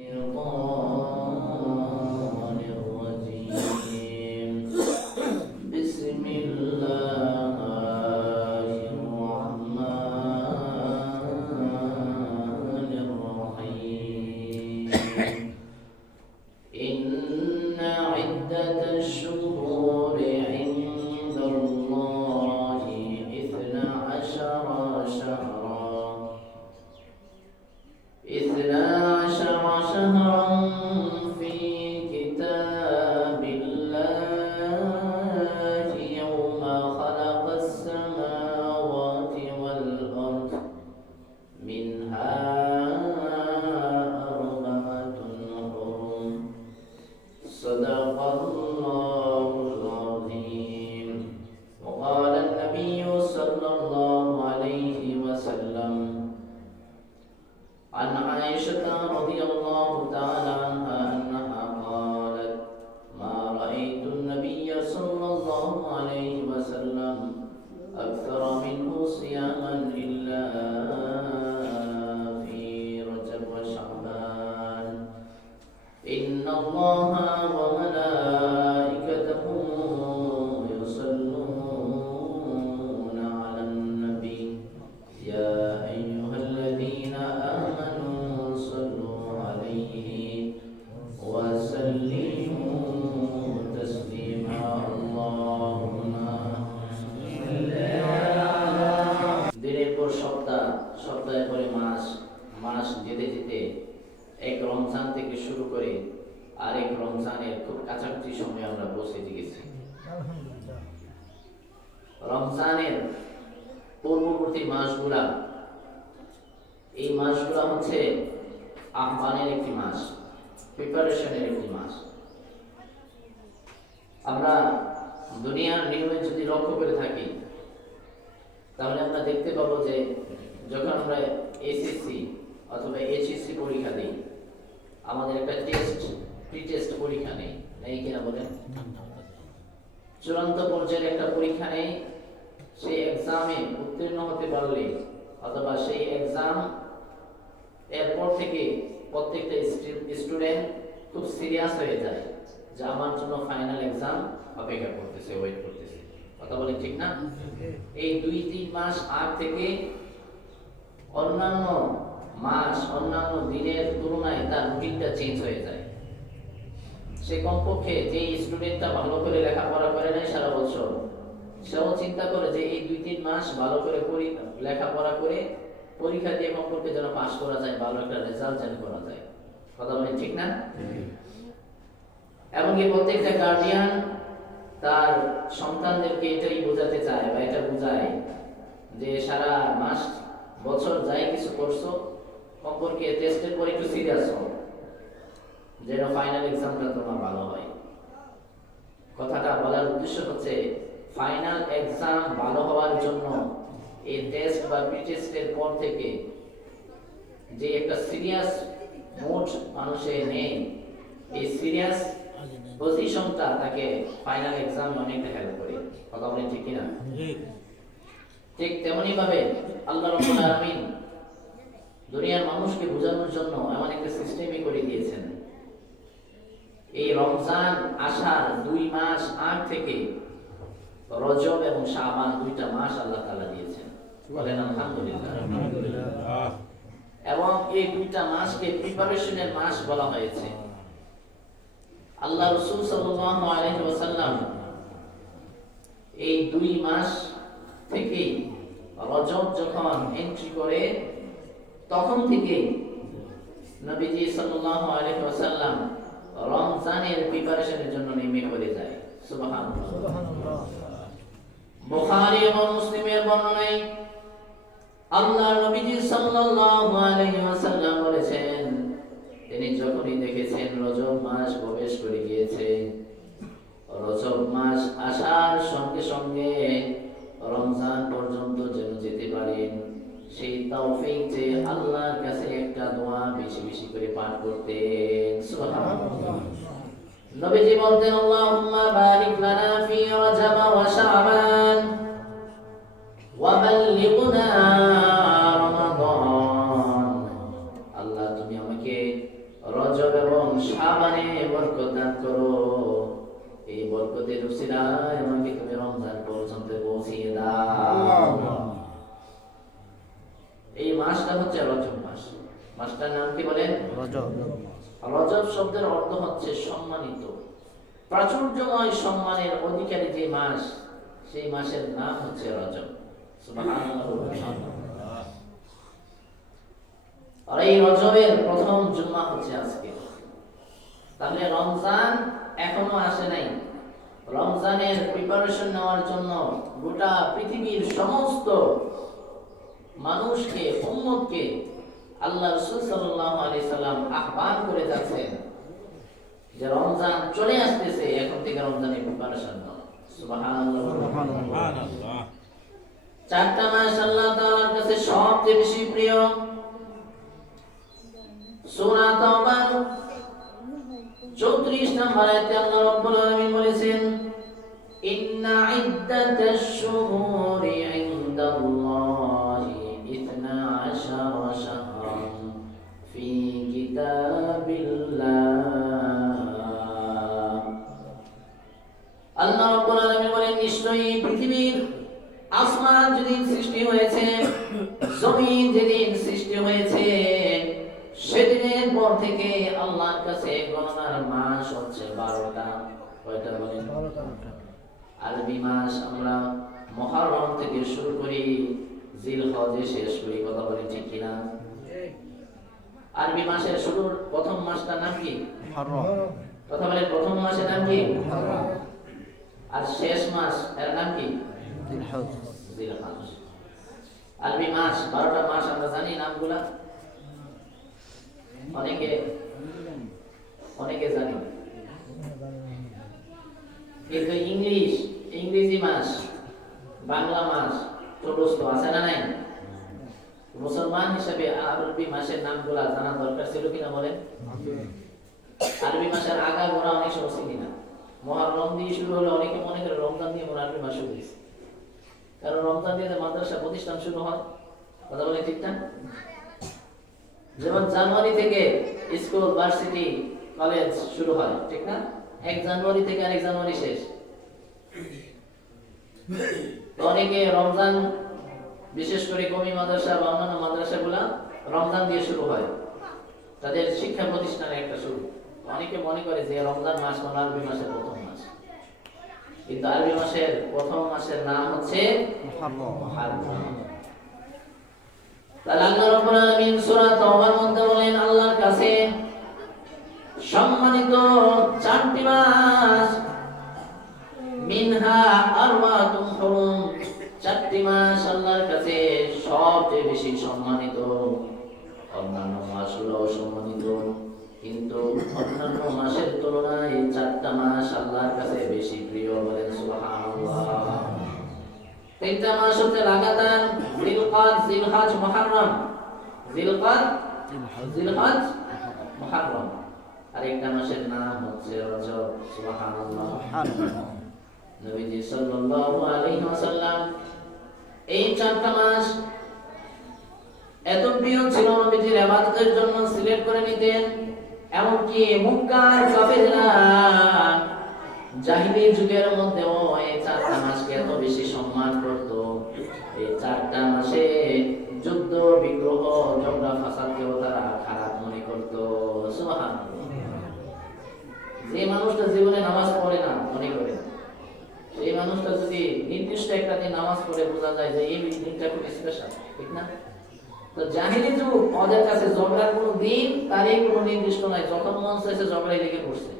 الشيطان الرجيم بسم الله الرحمن الرحيم إن عدة الشهور عند الله 12 شهرا في كتاب الله يوم خلق السماوات والأرض منها أربعة حرم صدق الله العظيم. وقال النبي صلى الله عليه وسلم عن عائشة رضي الله تعالى عنها أنها قالت ما رأيت النبي صلى الله عليه وسلم أكثر منه صياما إلا في رجب وشعبان إن الله وملائكته يصلون على النبي يا أيها الذين آمنوا صلوا عليه وسلموا تسليما اللهم দিনের পর সপ্তাহ সপ্তাহে পরে মাস মাস যেতে যেতে এক রমজান থেকে শুরু করে আরেক রমজানের খুব কাছাকাছি সময় আমরা পৌঁছে গেছি। রমজানের পূর্ববর্তী মাসগুলা, এই মাসগুলা হচ্ছে আহ্বানের একটি মাস, প্রিপারেশনের একটি মাস। আমরা দুনিয়ার নিয়মে যদি লক্ষ্য করে থাকি তাহলে আমরা দেখতে পাবো যে যখন আমরা এসএসসি অথবা এইচএসসি পরীক্ষা দিই, আমাদের একটা প্রি টেস্ট পরীক্ষা নেই কিনা বলেন? চূড়ান্ত পর্যায়ের একটা পরীক্ষা নেই। সেই এক্সামে উত্তীর্ণ হতে পারলে অথবা সেই এক্সাম এরপর থেকে প্রত্যেকটা স্টুডেন্ট খুব সিরিয়াস হয়ে যায় যে আমার জন্য ফাইনাল এক্সাম অপেক্ষা করতেছে, ওয়েট করতেছে। কথা বলেন ঠিক না? এই 2-3 মাস আগ থেকে অন্যান্য মাস অন্যান্য দিনের তুলনায় তার রুটিনটা চেঞ্জ হয়ে যায়। সে কমপক্ষে যে স্টুডেন্টটা ভালো করে লেখাপড়া করে নাই সারা বছর, সেও চিন্তা করে যে এই 2-3 মাস ভালো করে লেখাপড়া করে পরীক্ষা দিয়ে কমপক্ষে যেন পাস করা যায়, ভালো একটা রেজাল্ট যেন করা যায়। কথা বলেন ঠিক না? এবং এই প্রত্যেকটা গার্ডিয়ান তার সন্তানদেরকে এটাই বোঝাতে চায় বা এটা বোঝায় যে সারা মাস বছর যাই কিছু করছো, কমপক্ষে টেস্টের পর একটু সিরিয়াস হও যেন ফাইনাল এক্সামটা তোমার ভালো হয়। কথাটা বলার উদ্দেশ্য হচ্ছে ফাইনাল এক্সাম ভালো হওয়ার জন্য এই টেস্ট বা প্রি টেস্টের পর থেকে যে একটা সিরিয়াস মুড মানুষে নেই, এই সিরিয়াস পজিশনটা তাকে ফাইনাল এক্সামে অনেকটা হেল্প করে। কথা বলেন ঠিক কিনা? ঠিক তেমনি ভাবে আল্লাহ রাব্বুল আলামিন দুনিয়ার মানুষকে বোঝানোর জন্য এমন একটা সিস্টেমই করে দিয়েছেন। এই রমজান আসার 2 মাস আগ থেকে রজব এবং শাবান 2টা মাস আল্লাহ তাআলা দিয়েছেন। বলেন আলহামদুলিল্লাহ। এবং এই 2টা মাসকে প্রিপারেশনের মাস বলা হয়েছে। আল্লাহ রাসূল সাল্লাল্লাহু আলাইহি ওয়াসাল্লাম এই 2 মাস থেকে রজব যখন এন্ট্রি করে তখন থেকে নবীজি সাল্লাল্লাহু আলাইহি ওয়াসাল্লাম রমজানের প্রিপারেশনের জন্য নেমে পড়ে যায়। সুবহানাল্লাহ সুবহানাল্লাহ। বুখারী এবং মুসলিমের বর্ণনায় আল্লাহ নবীজি সাল্লাল্লাহু আলাইহি ওয়াসাল্লাম বলেছেন, তিনি যখনই দেখেছেন রজব মাস প্রবেশ করে গিয়েছে, রজব মাস আসার সঙ্গে সঙ্গে রমজান পর্যন্ত যেন যেতে পারেন সেই তৌফিক যে আল্লাহর কাছে একটা দোয়া বেশি বেশি করে পাঠ করতেন। সুবহানাল্লাহ। নবীজি বলতেন আল্লাহুম্মা বারিক লানা ফি রজব ওয়া শাবান ওয়া বাল্লিগনা রমাদান। আল্লাহ তুমি আমাকে রজব শাবানে বরকত দান করো, এই বরকতের উসিলায় আমাকে তুমি রমজান পর্যন্ত পৌঁছিয়ে দাও। এই মাসটা হচ্ছে রজব মাস। মাসটার নাম কি বলেন? রজব। রজব শব্দের অর্থ হচ্ছে সম্মানিত, প্রাচুর্যময় সম্মানের অধিকারী যে মাস, সেই মাসের নাম হচ্ছে রজব। সুবহানাল্লাহ। আর এই রজবের প্রথম জুমা হচ্ছে আজকে। তাহলে রমজান এখনো আসে নাই। রমজানের প্রিপারেশন নেওয়ার জন্য গোটা পৃথিবীর সমস্ত মানুষকে, উম্মতকে আল্লাহ রাসূল সাল্লাল্লাহু আলাইহি সাল্লাম আহ্বান করে যাচ্ছেন যে রমজান চলে আসতেছে, এখন থেকে রমজানের প্রিপারেশন নাও। সুবহানাল্লাহ। সুবহানাল্লাহ। চারটা মাস আল্লাহ তাআলার কাছে সবচেয়ে বেশি প্রিয়। সূরা তাওবার 34 নম্বর আয়াতে আল্লাহ রাব্বুল আলামিন বলেছেন, ইন্না ইদ্দাতাশ শুহুরি ইনদাল্লাহি 12 শাহরান ফি কিতাবিল্লাহ। আল্লাহ রাব্বুল আলামিন বলেন, নিশ্চয়ই পৃথিবীর আসমান যেদিন সৃষ্টি হয়েছে, জমিন যেদিন সৃষ্টি হয়েছে, সেদিনের পর থেকে আল্লাহর কাছে গণনার মাস হচ্ছে 12টা। কয়টা বলেন? 12টা। আরবি মাস আমরা মুহররম থেকে শুরু করি, জিলহজে শেষ করি। কথা বলেন ঠিক কিনা? আরবি মাসের শুরুর প্রথম মাসটার নাম কি? মুহররম। কথা বলেন, প্রথম মাসের নাম কি? মুহররম। আর শেষ মাস এর নাম কি? জিলহজ। জিলহজ। আরবি মাস 12টা মাস আমরা জানি নামগুলা, অনেকে জানি, কিন্তু ইংরেজি মাস, বাংলা মাস 14 আছে না নাই? মুসলমান হিসেবে আরবি মাসের নামগুলা জানা দরকার ছিল কিনা বলেন? আরবি মাসের আগা গোড়া অনেক সময় চিনি না। মুহররম দিয়ে শুরু হলে অনেকে মনে করে রমজান দিয়ে আরবি মাস শুরু হয়েছে, কারণ রমজান দিয়ে মাদ্রাসা প্রতিষ্ঠান শুরু হয়। কথা বলে ঠিক না? যেমন জানুয়ারি থেকে স্কুল, ভার্সিটি, কলেজ শুরু হয়, ঠিক না? 1 জানুয়ারি থেকে আরেক জানুয়ারি শেষ। তো অনেকে রমজান, বিশেষ করে কমি মাদ্রাসা বা অন্যান্য মাদ্রাসাগুলা রমজান দিয়ে শুরু হয়, তাদের শিক্ষা প্রতিষ্ঠানের একটা শুরু। অনেকে মনে করে যে রমজান মাস মানে আরবি মাসের প্রথম মাস, কিন্তু আরবি মাসের প্রথম মাসের নাম হচ্ছে মুহররম। তাহলে আল্লাহ রাব্বুল আলামিন সূরা তাওবার মধ্যে বলেন, আল্লাহর কাছে সম্মানিত 4টি মাস, মিনহা আরবাতুন হুরুম, 4টি মাস আল্লাহর কাছে সবচেয়ে বেশি সম্মানিত। অন্যান্য মাসগুলো সম্মানিত, কিন্তু অন্যান্য মাসের তুলনায় 4টা মাস আল্লাহর কাছে বেশি প্রিয়। বলেন সুবহানাল্লাহ। 3টা মাস হচ্ছে লাগাতার, জিলকাদ, জিলহজ, মুহররম। জিলকাদ, জিলহজ, মুহররম। আর একটা মাসের নাম হচ্ছে রজব। সুবহানাল্লাহ। নবীজি সাল্লাল্লাহু আলাইহি ওয়াসাল্লাম এই 4টা মাস এত প্রিয় ছিল, নবীজির ইবাদতের জন্য সিলেক্ট করে নিতেন। এমনকি মক্কার কাফেররা জাহিলি যুগের মধ্যেও এই 4টা মাসকে এত বেশি সম্মান করত। এই 4টা মাসে যুদ্ধ, বিগ্রহ, ঝগড়া ফাসাদকেও তারা খারাপ মনে করত। সুবহানাল্লাহ। যে মানুষটা জীবনে নামাজ পড়ে না, মনে করে না, সেই মানুষটা যদি নির্দিষ্ট একটা দিন নামাজ পড়ে, বোঝা যায় যে এই দিনটা খুব স্পেশাল, ঠিক না? তো জাহিলি যুগ, ওদের কাছে ঝগড়ার কোনো দিন, তারই কোনো নির্দিষ্ট নাই, যখন মন চাইছে ঝগড়ায় লেগে পড়ছে।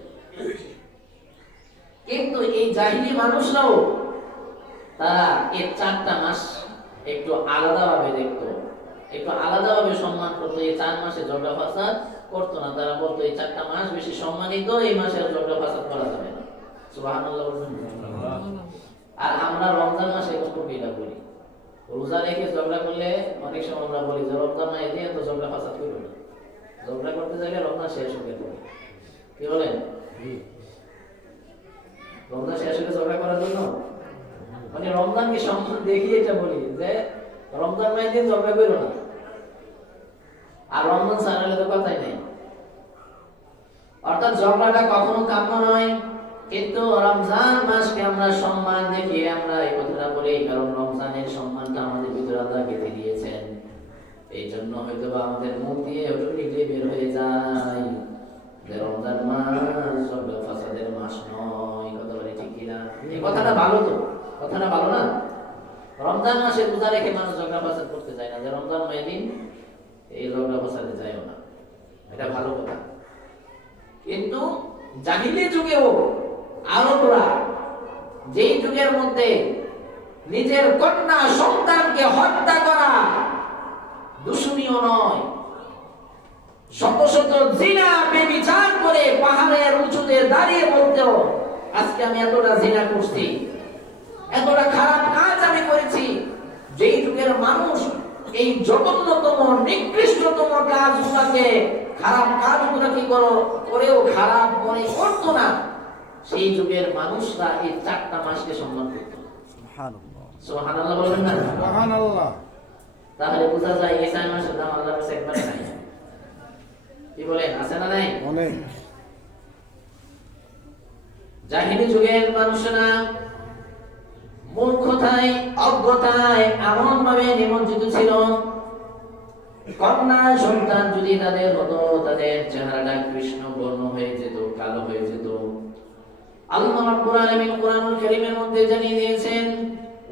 কিন্তু এই জাহিলি মানুষরাও তারা এই 4টা মাস একটু আলাদাভাবে দেখতো, একটু আলাদাভাবে সম্মান করতো। এই 4 মাসে ঝগড়া ফাসাদ করতো না। তারা বলতো এই 4টা মাস বেশি সম্মানিত, এই মাসে ঝগড়া ফাসাদ করা যাবে না। সুবহানাল্লাহ। আর আমরা রমজান মাসে কত বিলা করি, রোজা রেখে ঝগড়া করলে অনেক সময় আমরা বলি যে রমজান না এদিকে তো ঝগড়া ফাসাদ করবো না। ঝগড়া করতে যাবে রমজান শেষ হয়ে যাবে। কি বলেন? রমজান শেষ হলে ঝগড়া করার জন্য, মানে রমজানকে সম্মান দেখিয়ে এটা বলি যে রমজান মাস দিয়ে ঝগড়া করো না, আর রমজান ছাড়ালে তো কথাই নেই। অর্থাৎ ঝগড়াটা কখনো কাম্য নয়, কিন্তু রমজান মাসকে আমরা সম্মান দেখিয়ে আমরা এই কথাটা বলি, কারণ রমজানের সম্মানটা আমাদের ভিতরে আল্লাহ গেঁথে দিয়েছেন। এই জন্য হয়তো আমাদের মুখ দিয়ে অটোমেটিকলি বের হয়ে যায় যে রমজান মাস ঝগড়া ফাসাদের মাস নয়। কথা বলি ঠিক কিনা? এই কথাটা ভালো তো, কথাটা ভালো না? রমজান মাসে রোজা রেখে মানুষ ঝগড়া ফাসাদ করতে যায় না, যে রমজান মাসের দিন এই ঝগড়া ফাসাদে যায়ও না, এটা ভালো কথা। কিন্তু জাহিলি যুগেও আরবরা, যেই যুগের মধ্যে নিজের কন্যা সন্তানকে হত্যা করা দূষণীয় নয়, শত শত জিনা বেবিচার করে পাহাড়ের উঁচুতে দাঁড়িয়ে বলতেও আজকে আমি এতটা জিনা করছি, এতটা খারাপ কাজ আমি করেছি, যেই যুগের মানুষ এই জঘন্যতম নিকৃষ্টতম কাজগুলোকে, খারাপ কাজগুলো কি করেও খারাপ মনে করতো না, সেই যুগের মানুষরা এই 4টা মাসকে সম্মান করত। সুবহানাল্লাহ, সুবহানাল্লাহ বলবেন না? সুবহানাল্লাহ। তাহলে বোঝা যায় এই 4 মাসের দাম আল্লাহর কাছে একবারে নাই। কি বলেন, আছে না নাই? অনেক। জাহিলি যুগের মানুষরা মূর্খতায়, অজ্ঞতায় এমন ভাবে নিমজ্জিত ছিল, কন্যা সন্তান যদি তাদের হতো, তাদের চেহারাটা কৃষ্ণ বর্ণ হয়ে যেত, কালো হয়ে যেত। আল্লাহ রাব্বুল আলামিন কোরআনুল কারীমের মধ্যে জানিয়ে দিয়েছেন,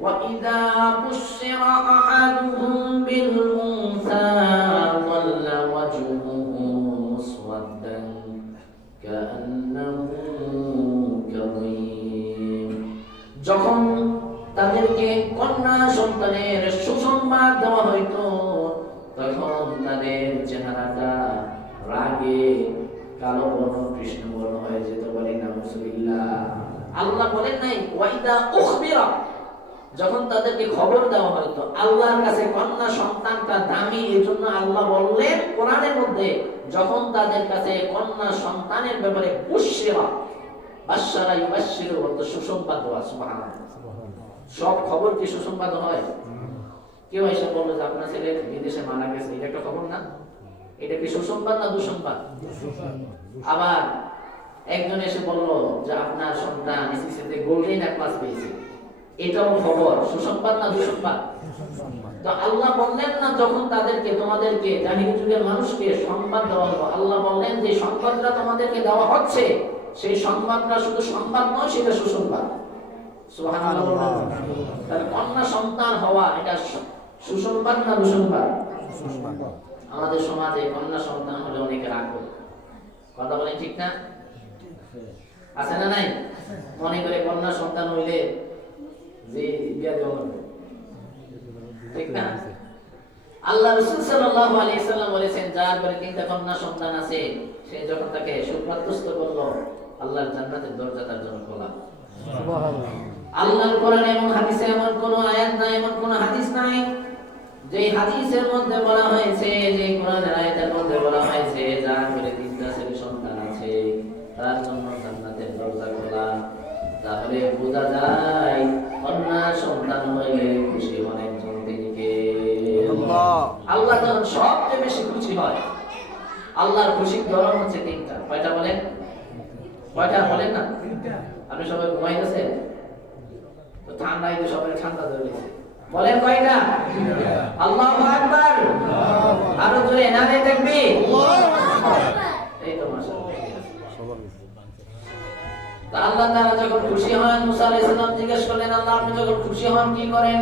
ওয়া ইযা বুশিরা আহাদুহুম বিল উনসা যাল্লা ওয়াজহুহু মুসওয়াদ্দান কাআন্নাহু কাযীম। যখন তাদেরকে কন্যা সন্তানের সুসংবাদ দেওয়া হইতো, তখন তাদের চেহারাটা রাগে কালো বর্ণ কৃষ্ণ বর্ণ হয়ে যেত। বলেন নাউজুবিল্লাহ। আল্লাহ বলেন নাই ওয়াইদা উখবিরা, যখন তাদেরকে খবর দেওয়া হয়তো। আল্লাহর কাছে কন্যা সন্তানটা দামি, এজন্য আল্লাহ বললেন কোরআনের মধ্যে, যখন তাদের কাছে কন্যা সন্তানের ব্যাপারে বুশরা, বাশশারা ইউবাশশিরু অর্থ সুসংবাদ দেওয়া। সুবহানাল্লাহ। সব খবর কি সুসংবাদ হয়? কেউ এসে বললো যে আপনার ছেলে বিদেশে মারা গেছে, এটা একটা খবর না? এটা কি সুসংবাদ না দুঃসংবাদ? আবার একজন এসে বললো যে আপনার সন্তান এসএসসিতে গোল্ডেন এ প্লাস পেয়েছে, এটাও খবর, সুসংবাদ না দুঃসংবাদ? তো আল্লাহ বললেন না যখন তাদেরকে, তোমাদেরকে, জাহিলি যুগের মানুষকে সংবাদ দেওয়া হলো, আল্লাহ বললেন যে সংবাদটা তোমাদেরকে দেওয়া হচ্ছে, সেই সংবাদটা শুধু সংবাদ নয়, সেটা সুসংবাদ। সুবহানাল্লাহ। তার কন্যা সন্তান হওয়া এটা সুসংবাদ না দুঃসংবাদ? আমাদের সমাজে কন্যা সন্তান হলে অনেকে রাগ করে। কথা বলেন ঠিক না? আছে না নাই? মনে করে কন্যা সন্তান হইলে যে বিয়া দেওয়া হবে, ঠিক না? আল্লাহ রাসূল সাল্লাল্লাহু আলাইহি সাল্লাম বলেছেন, যার ঘরে 3টা কন্যা সন্তান আছে, সে যখন তাকে সুপ্রাপ্তস্থ করলো, আল্লাহর জান্নাতের দরজা তার জন্য খোলা। সুবহানাল্লাহ। আল্লাহর কোরআনে এবং হাদিসে এমন কোন আয়াত নাই, এমন কোন হাদিস নাই যে হাদিসের মধ্যে বলা হয়েছে, যে কোরআনের আয়াতের মধ্যে বলা হয়েছে, যার ঘরে 3টা ছেলে সন্তান আছে তার জন্য জান্নাতের দরজা খোলা। তাহলে বোঝা যায় কন্যা সন্তান হইলে খুশি হন একজন, তিনি কে? আল্লাহ। আল্লাহ যখন সবচেয়ে বেশি খুশি হয়, আল্লাহর খুশির ধরন হচ্ছে 3টা। কয়টা বলেন? কয়টা বলেন না? আপনি সবাই ঘুমাইতেছেন তো, ঠান্ডায় তো সবাই ঠান্ডা ধরেছে, বলেন কয়টা? আল্লাহু আকবার। আরো জোরে নারে তাকবীর। এই তো মাশাআল্লাহ। তা আল্লাহ তাআলা যখন খুশি হন, মুসা আলাইহিস সালাম জিজ্ঞেস করলেন, আল্লাহ আপনি যখন খুশি হন কি করেন?